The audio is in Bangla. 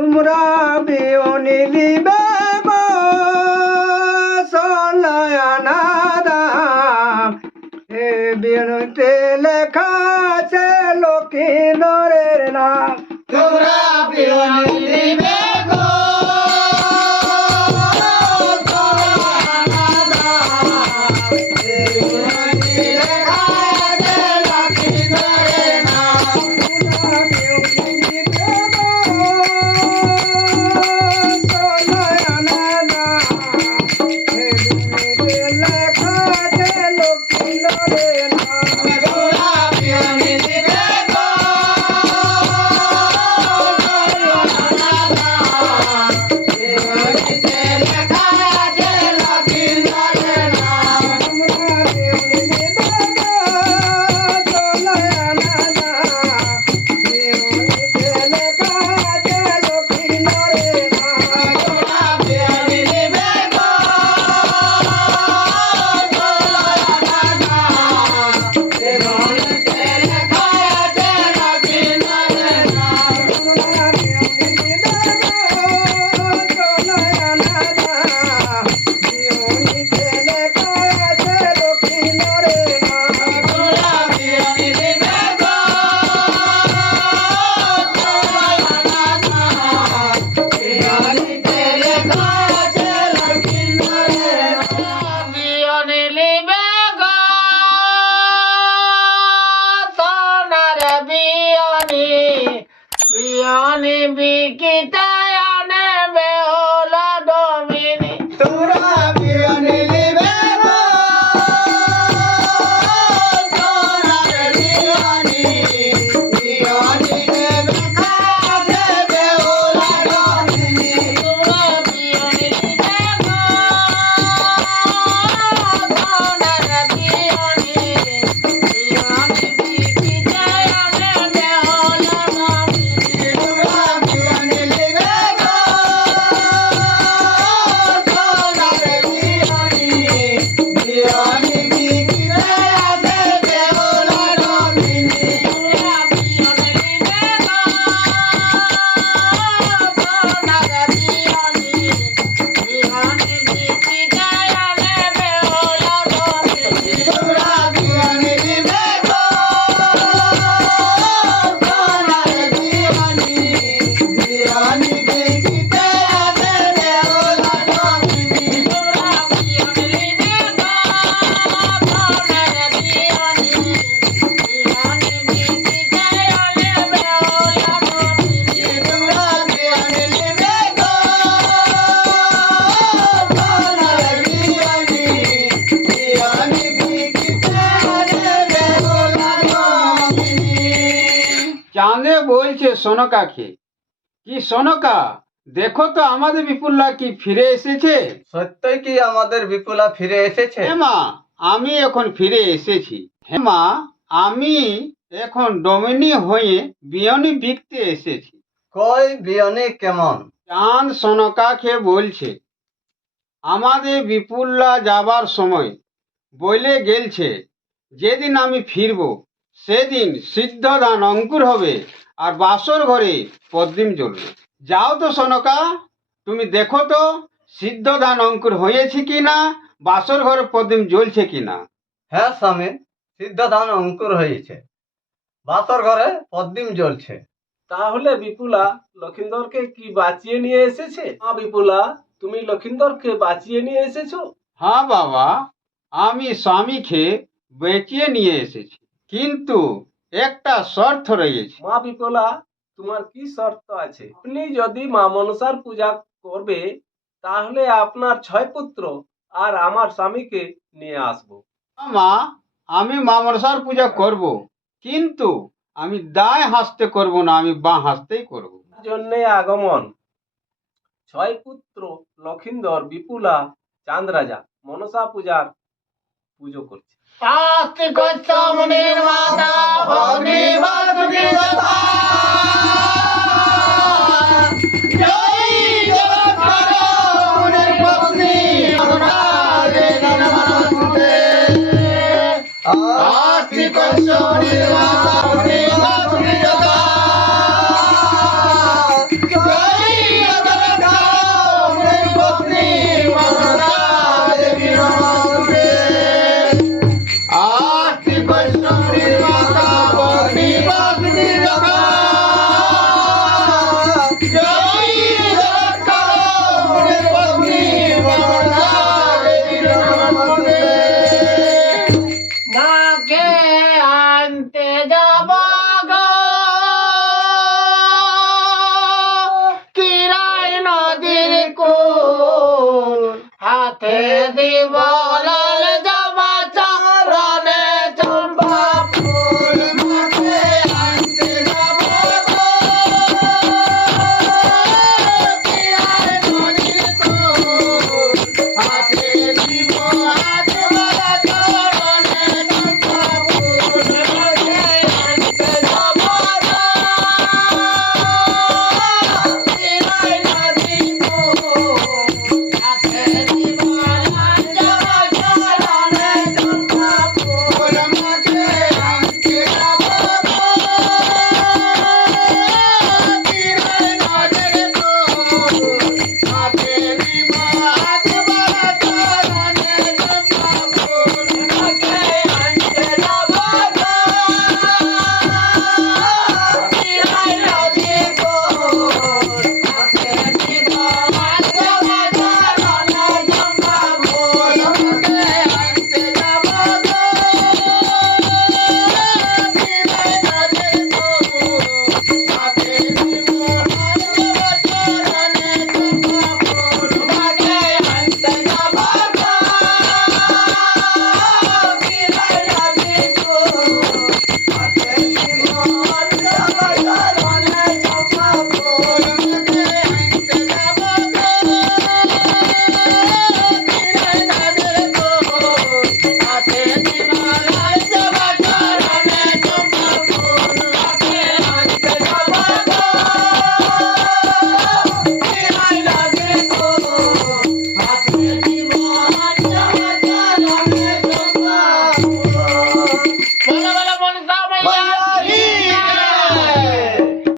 তোমরা বিয়নি দিবে গো সনয়না দাম এ বিয়নিতে লেখা আছে লক্ষ্মীধরের নাম তোমরা বিয়নি দিবে গো বিয়নি বিকিতায়নে বেওলা ডমিনি তোমরা বিয়নি দিবে গো সোনার বিয়নি বিয়নিতে লেখা আছে বেওলা ডমিনি তোমরা বিয়নি দিবে গো সোনার বিয়নি বিয়নি বিকিতায়নে বেওলা ডমিনি তোমরা বিয়নি দিবে গো সোনার বিয়নি বিয়নি বিকিতে আছে বেওলা ডমিনি তোমরা বিয়নি দিবে গো সোনার বিয়নি বিয়নি বিকিতায়নে বেওলা ডমিনি তোমরা বিয়নি দিবে গো সোনার বিয়নি বিয়নি বিকিতে আছে বেওলা ডমিনি তোমরা বিয়নি দিবে গো সোনার বিয়নি বিয়নি বিকিতায়নে বেওলা ডমিনি তোমরা বিয়নি দিবে গো সোনার বিয়নি বিয়নি বিকিতে আছে বেওলা ডমিনি চাঁদে বলছে সনকাকে, কি সনকা, দেখো তো আমাদের বিপুল্লা কি ফিরে এসেছে। সত্যই কি আমাদের বিপুলা ফিরে এসেছে? হ্যাঁ মা, আমি এখন ফিরে এসেছি। হ্যাঁ মা, আমি এখন ডমিনি হয়ে বিয়নি বিকতে এসেছি। কই বিয়নি কেমন? চাঁদ সনকাকে বলছে, আমাদের বিপুল্লা যাবার সময় বলে গেলছে যেদিন আমি ফিরব সেদিন সিদ্ধ ধান অঙ্কুর হবে আর বাসর ঘরে পদ্মিম জ্বলবে। যাও তো সনকা, তুমি দেখো তো সিদ্ধ ধান অঙ্কুর হয়েছে কিনা, বাসর ঘরে পদ্মিম জ্বলছে কিনা। হ্যাঁ স্বামী, সিদ্ধ ধান অঙ্কুর হয়েছে, বাসর ঘরে পদ্মিম জ্বলছে। তাহলে বিপুলা লক্ষিন্দরকে কি বাঁচিয়ে নিয়ে এসেছে? বিপুলা, তুমি লক্ষিন্দরকে বাঁচিয়ে নিয়ে এসেছো? হ্যাঁ বাবা, আমি স্বামীকে বেঁচিয়ে নিয়ে এসেছি, কিন্তু একটা শর্ত রয়েছে। মা বিপুলা, তোমার কি শর্ত আছে? আপনি যদি মা মনসার পূজা করবে তাহলে আপনার 6 পুত্র আর আমার স্বামীকে নিয়ে আসবো। মা, আমি মা মনসার পূজা করব, কিন্তু আমি দায় হাসতে করব না, আমি বাঁ হাসতেই করব। তার জন্যে আগমন। 6 পুত্র লক্ষিন্দর, বিপুলা, চাঁদ রাজা মনসা পূজার পুজো করছে। আস্তিক শ্রমণের মাতা ভগ্নী বাসুকী যথা জয় জগৎকার মুনির পত্নী অনুরাগে নমস্তে। আস্তিক শ্রমণের মাতা ভগ্নী বাসুকী যথা জয় হে দিব